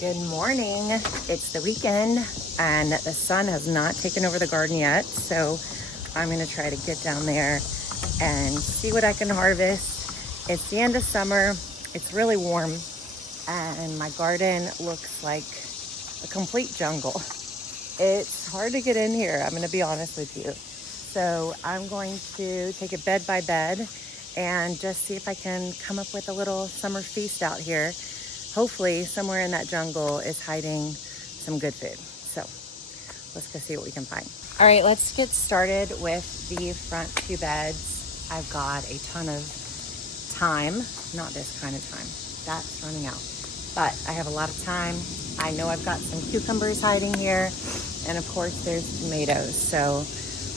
Good morning. It's the weekend and the sun has not taken over the garden yet, so I'm going to try to get down there and see what I can harvest. It's the end of summer. It's really warm and my garden looks like a complete jungle. It's hard to get in here, I'm going to be honest with you. So I'm going to take it bed by bed and just see if I can come up with a little summer feast out here. Hopefully somewhere in that jungle is hiding some good food. So let's go see what we can find. All right, let's get started with the front two beds. I've got a ton of thyme, not this kind of thyme, that's running out. But I have a lot of thyme. I know I've got some cucumbers hiding here. And of course there's tomatoes. So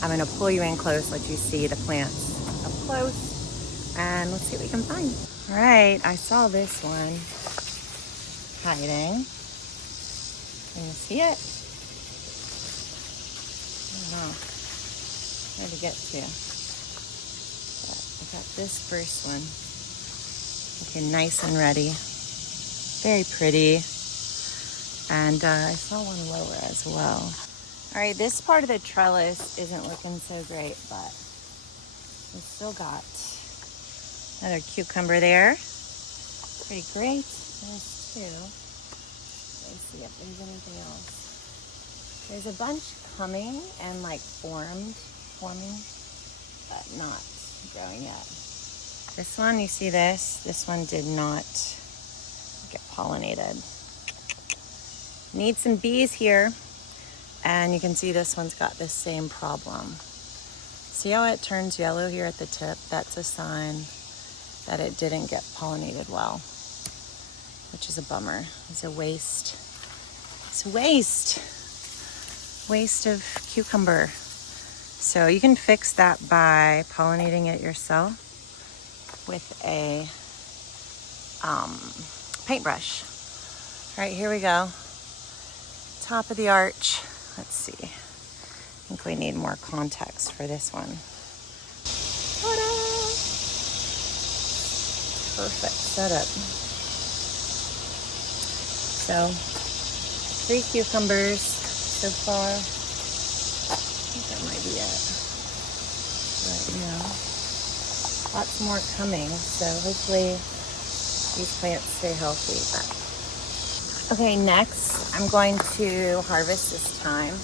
I'm gonna pull you in close, let you see the plants up close. And let's see what we can find. All right, I saw this one hiding. Can you see it? I don't know. Hard to get to. But I got this first one. Looking nice and ready. Very pretty. And I saw one lower as well. All right, this part of the trellis isn't looking so great, but we've still got another cucumber there. Pretty great. There's two. Let's see if there's anything else. There's a bunch coming and like forming, but not growing yet. This one, you see this? This one did not get pollinated. Need some bees here. And you can see this one's got this same problem. See how it turns yellow here at the tip? That's a sign that it didn't get pollinated well, which is a bummer. It's a waste. It's a waste of cucumber. So you can fix that by pollinating it yourself with a paintbrush. All right, here we go. Top of the arch. Let's see. I think we need more context for this one. Ta-da! Perfect setup. So, 3 cucumbers so far. I think that might be it right now. Lots more coming, so hopefully these plants stay healthy. Okay, next I'm going to harvest this thyme,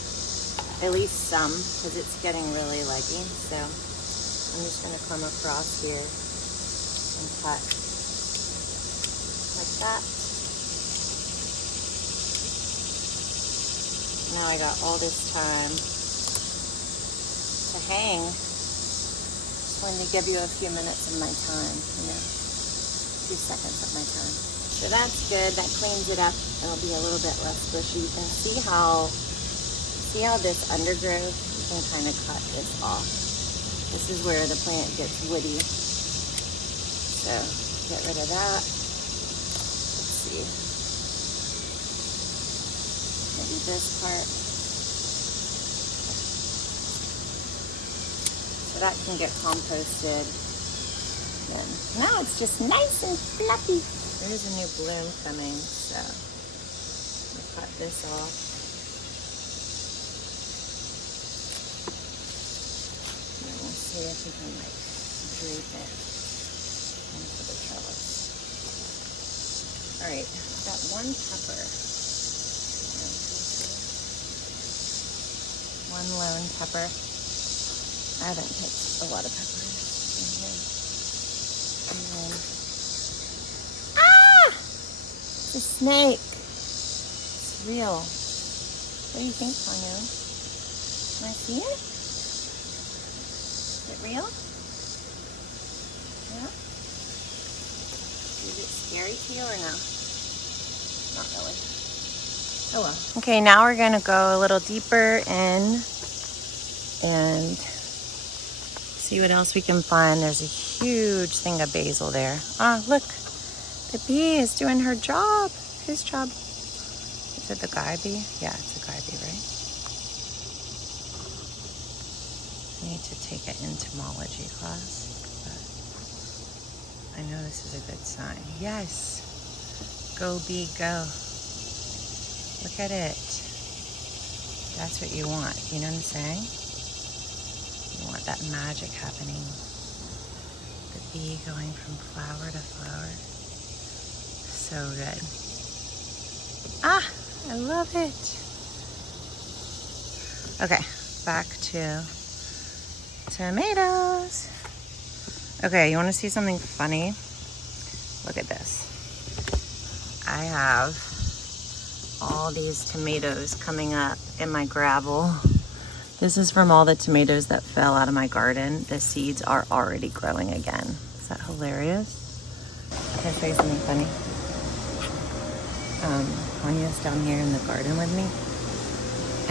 at least some, because it's getting really leggy. So I'm just going to come across here and cut like that. Now I got all this time to hang. Just wanted to give you a few minutes of my time, a few seconds of my time. So that's good, that cleans it up. It'll be a little bit less bushy. You can see how this undergrowth, you can kind of cut this off. This is where the plant gets woody. So get rid of that. Let's see. Maybe this part. So that can get composted. Then now it's just nice and fluffy. There's a new bloom coming, so we'll cut this off. And we'll see if we can like drape it onto the trellis. All right, I've got 1 pepper. One lone pepper. I haven't picked a lot of peppers in here. And then it's a snake. It's real. What do you think, Tanu? Can I see it? Is it real? Yeah? Is it scary to you or no? Not really. Oh well. Okay, now we're gonna go a little deeper in and see what else we can find. There's a huge thing of basil there. Ah, look. The bee is doing her job. His job. Is it the guy bee? Yeah, it's a guy bee, right? I need to take an entomology class, but I know this is a good sign. Yes. Go bee, go. Look at it. That's what you want. You know what I'm saying? You want that magic happening. The bee going from flower to flower. So good. Ah, I love it. Okay, back to tomatoes. Okay, you want to see something funny? Look at this. I have all these tomatoes coming up in my gravel. This is from all the tomatoes that fell out of my garden. The seeds are already growing again. Is that hilarious? Can I say something funny? Tanya's down here in the garden with me.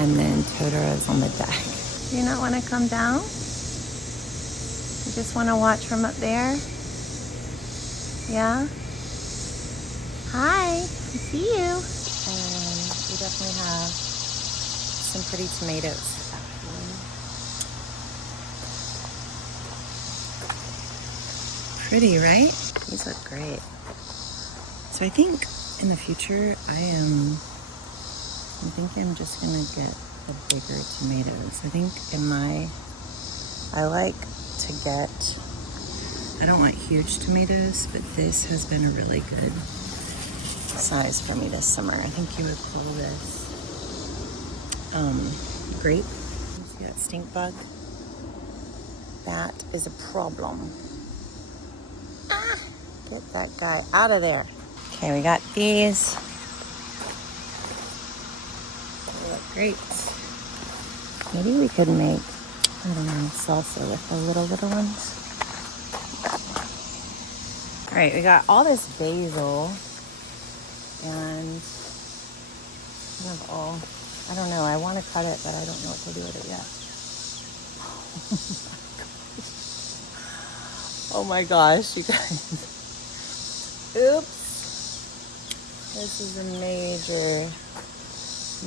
And then Totoro's on the deck. Do you not want to come down? You just want to watch from up there? Yeah? Hi, I see you. And we definitely have some pretty tomatoes. Pretty, right? These look great. So I think in the future, I'm thinking I'm just gonna get the bigger tomatoes. I think I like to get, I don't want huge tomatoes, but this has been a really good size for me this summer. I think you would call this grape. See that stink bug? That is a problem. Ah, get that guy out of there. Okay, we got these. They look great. Maybe we could make, I don't know, salsa with the little ones. All right, we got all this basil and kind of all, I don't know, I want to cut it, but I don't know what to do with it yet. Oh my gosh, you guys. Oops. This is a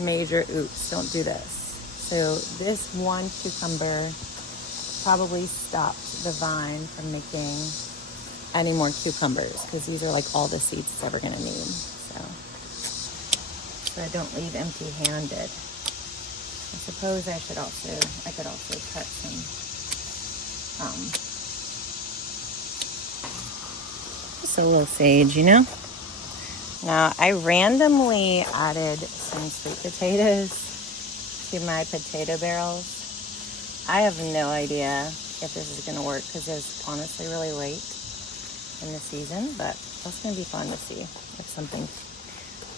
major oops. Don't do this. So this one cucumber probably stopped the vine from making any more cucumbers because these are like all the seeds it's ever going to need. So I don't leave empty-handed. I suppose I could also cut some just a little sage, you know? Now, I randomly added some sweet potatoes to my potato barrels. I have no idea if this is going to work because it's honestly really late in the season, but that's going to be fun to see if something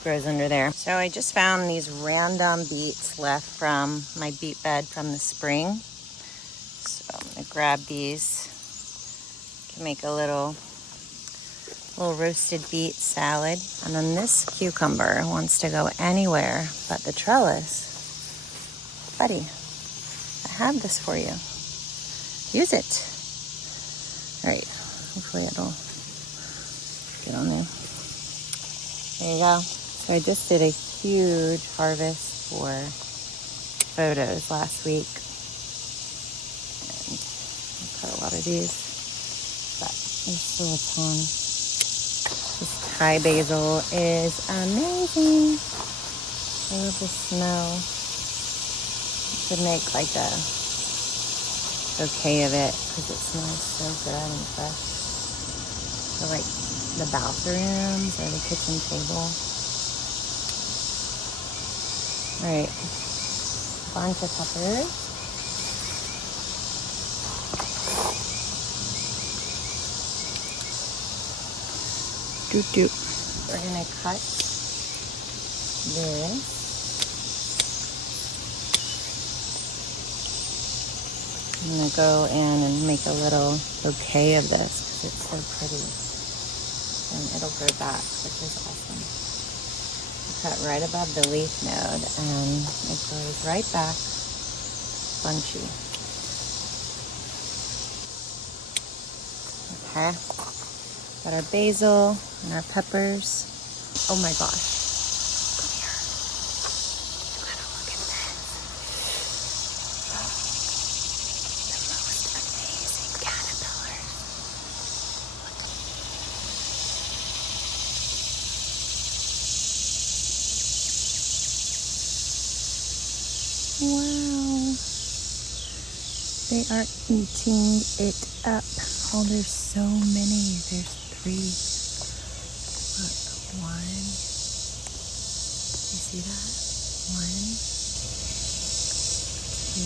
grows under there. So I just found these random beets left from my beet bed from the spring. So I'm going to grab these. Can make a little roasted beet salad. And then this cucumber wants to go anywhere but the trellis. Buddy, I have this for you. Use it. All right, hopefully it'll get on there. There you go. So I just did a huge harvest for photos last week. And I cut a lot of these, but there's still a ton. This Thai basil is amazing. I love the smell. You could make like a bouquet of it because it smells so good and fresh. For like the bathrooms or the kitchen table. All right, bunch of peppers. We're gonna cut this. I'm gonna go in and make a little bouquet of this because it's so pretty. And it'll grow back, which is awesome. Cut right above the leaf node and it grows right back bunchy. Okay. Got our basil and our peppers. Oh my gosh. Come here. You gotta look at this. The most amazing caterpillars. Look. Wow. They are eating it up. Oh, there's so many. There's 3. Look, 1. You see that? 1, 2,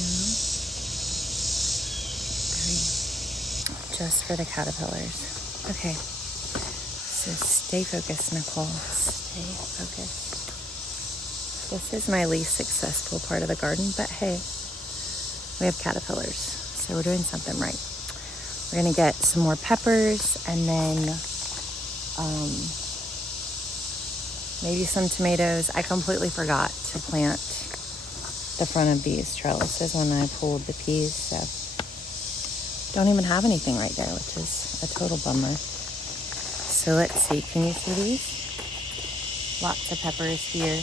3. Just for the caterpillars. Okay. So stay focused, Nicole. Stay focused. This is my least successful part of the garden, but hey, we have caterpillars, so we're doing something right. We're gonna get some more peppers and then maybe some tomatoes. I completely forgot to plant the front of these trellises when I pulled the peas, so don't even have anything right there, which is a total bummer. So let's see, can you see these? Lots of peppers here.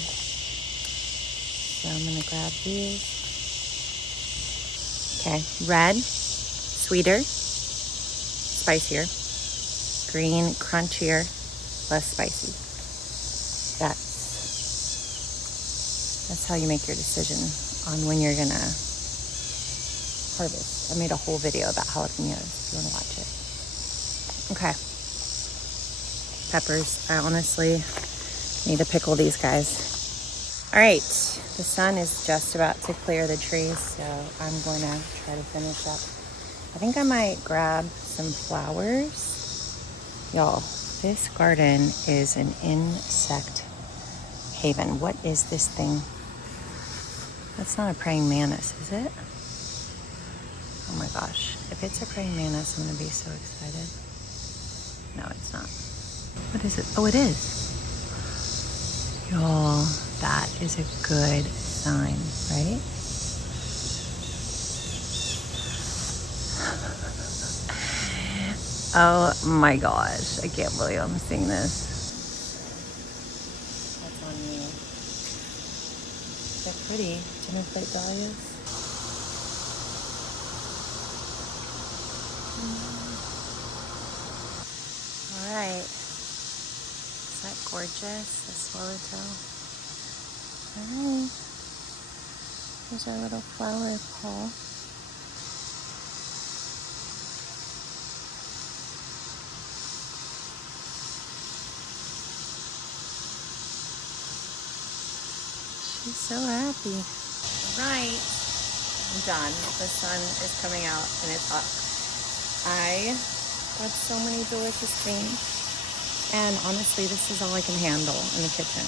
So I'm gonna grab these. Okay, red, sweeter, spicier. Green, crunchier, less spicy. That's how you make your decision on when you're gonna harvest. I made a whole video about jalapenos if you wanna watch it. Okay. Peppers, I honestly need to pickle these guys. All right, the sun is just about to clear the trees, so I'm going to try to finish up. I think I might grab some flowers. Y'all, this garden is an insect haven. What is this thing? That's not a praying mantis, is it? Oh my gosh, if it's a praying mantis, I'm gonna be so excited. No, it's not. What is it? Oh, it is. Y'all, that is a good sign, right? Oh my gosh, I can't believe I'm seeing this. That's on me. They're pretty. Dinner plate dahlias. All right. Is that gorgeous? The swallowtail. All right. Here's our little flower pot. She's so happy. All right, I'm done. The sun is coming out and it's hot. I got so many delicious things. And honestly, this is all I can handle in the kitchen.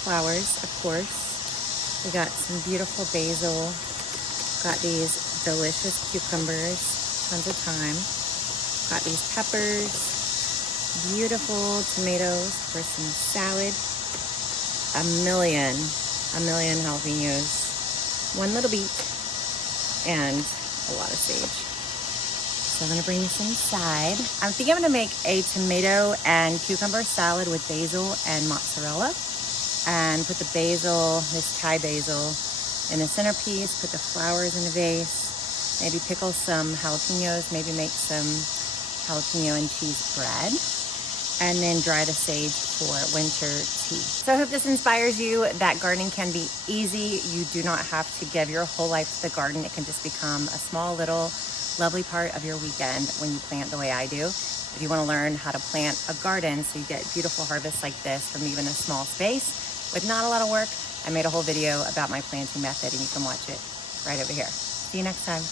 Flowers, of course. We got some beautiful basil. Got these delicious cucumbers, tons of thyme. Got these peppers, beautiful tomatoes for some salad. A million jalapenos, 1 little beet, and a lot of sage. So I'm gonna bring you some inside. I think I'm gonna make a tomato and cucumber salad with basil and mozzarella, and put the basil, this Thai basil, in the centerpiece, put the flowers in a vase, maybe pickle some jalapenos, maybe make some jalapeno and cheese bread, and then dry the sage for winter tea. So I hope this inspires you that gardening can be easy. You do not have to give your whole life to the garden. It can just become a small little lovely part of your weekend when you plant the way I do. If you want to learn how to plant a garden so you get beautiful harvests like this from even a small space with not a lot of work, I made a whole video about my planting method and you can watch it right over here. See you next time.